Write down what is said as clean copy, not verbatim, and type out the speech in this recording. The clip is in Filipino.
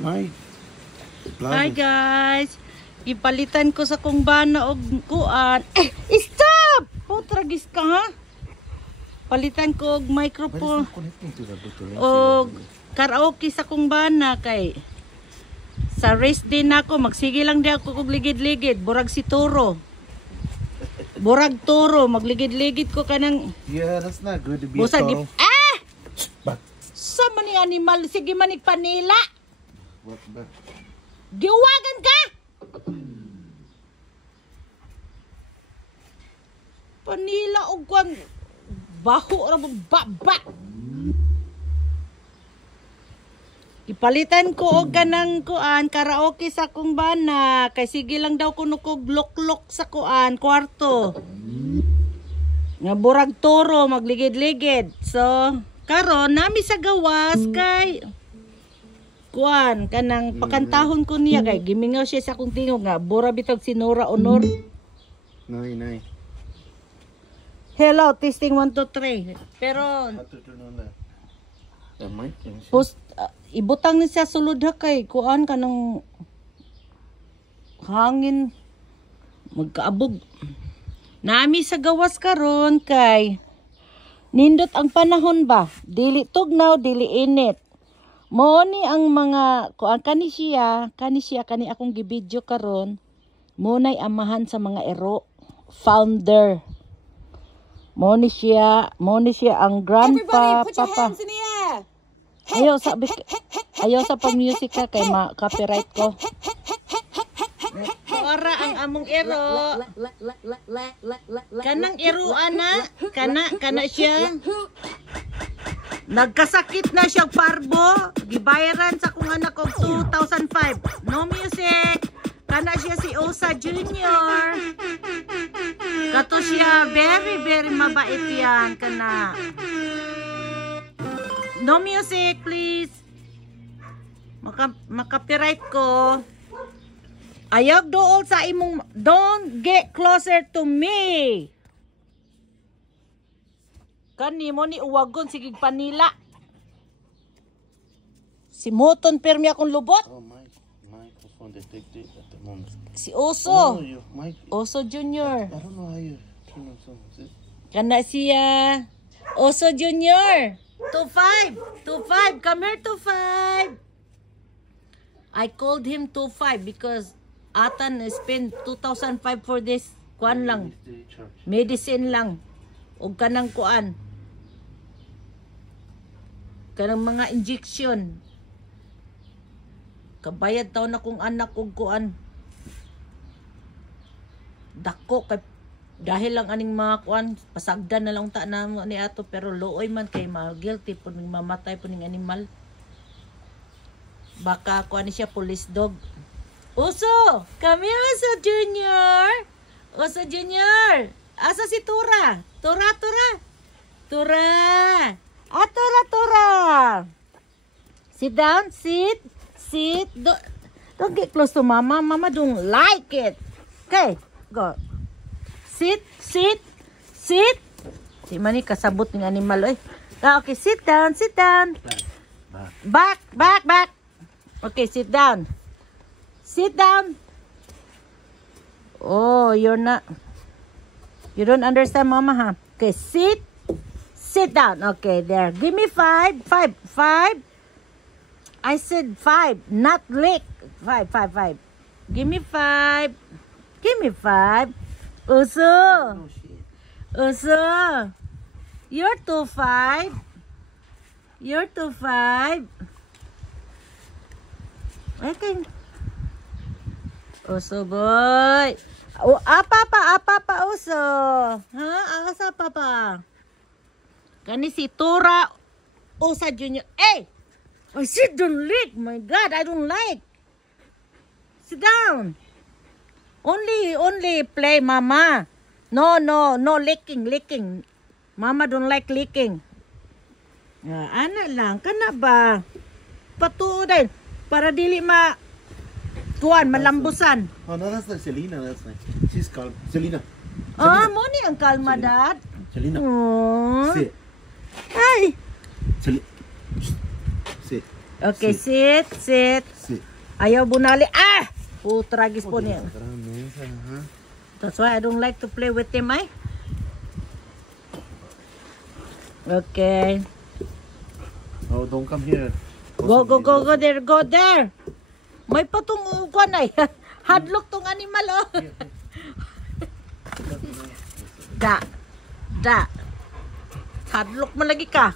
Hi guys, ipalitan ko sa kong bana og kuan. Stop! Putragis ka ha. Palitan ko og microphone og karaoke sa kong bana kay sa race din ako, magsige lang di ako kog ligid-ligid, burag si Toro. Burag Toro, magligid-ligid ko kanang. Yeah, that's not good to be Busag a toro. Sa man ni animal, sige manig panila. What? Giwagan ka! Panila og kwan baho ra mo baba. Ipalitan ko og kanang kuan karaoke sa akong bana kay sige lang daw kuno kog loklok sa kuan kwarto. Nga burag Toro magligid-ligid. So karon nami sa gawas kay kuan kanang pakantahon ko niya kay gimingaw siya sa akong tingog nga bura bitog si Nora Honor. Nay. Hello, testing 1 2 3. Pero post ibutang ni siya sulod ha kay kuan kanang hangin magkaabog. Nami sa gawas karon kay nindot ang panahon ba? Dili tugnaw, dili init. Mo ni ang mga kuan kani siya kani akong gibidyo karon. Mo nay amahan sa mga ero, founder. Mo ni siya ang grandpa papa. Ayaw sa pag-music ka kay ma-copyright ko. Ora ang among ero. Kanang eruan na, kana siya. Nagkasakit na siya parbo, gibayaran sa kung anak og 2005. No music. Kana siya si Osa Junior. Kato siya very mabait yan kana. No music please. Maka-copyright ko. Ayog dool sa imong don't get closer to me. Kani mo ni uwagon sigig panila. Si Moton permi akong lubot. Oh, my microphone detected at the moment. Si Oso. Oh, your mic. Oso Junior. I don't know how you turn on some. Kana siya. Oso Junior. 25. Come here 25. I called him 25 because Atan spent 2005 for this kuan lang. Medicine lang. O kanang kuan. Kanang mga injection. Kabayad taon na kong anak og kuan. Dako kay dahil lang aning mga kuan pasagdan na lang ta na ni ato pero looy man kay guilty pud mamatay pud ning animal. Baka kuan ni siya police dog. Uso, come here Uso Junior. Uso Junior. Asa si Tura? Tura. Tura. Sit down, sit. Don't get close to mama. Mama don't like it. Okay, go. Sit. Di man ni kasabot ng animal. Okay, sit down. Back. Okay, sit down. Oh, you don't understand mama, huh? Okay, sit down. Okay, there. Give me 5. I said 5, not lick. 5. Give me 5. Uso. You're 2.5. Okay. Uso boy. Apa Uso. Ha? Asa papa? Kani si Tura Osa Junior. Hey! I said don't lick. My God, I don't like. Sit down. Only play, mama. No licking. Mama don't like licking. Ana lang, kana ba? Patuoy para dili kuan malambusan. Oh no, that's like Selena. That's nice. She's calm. Selena. Mo ni ang kalma, Dad. Selena. Oh. Sit. Ay. Selena. Sit. Okay, sit, sit. Sit. Ayaw bunali. Ah! Tragis po niya. Parang mesa, ha? That's why I don't like to play with him, ay. Okay. Oh, don't come here. Go, go, go, go there, go there. May patong ukwan ay. Hadlock tong animal, oh. Da. Da. Hadlock mo lagi ka.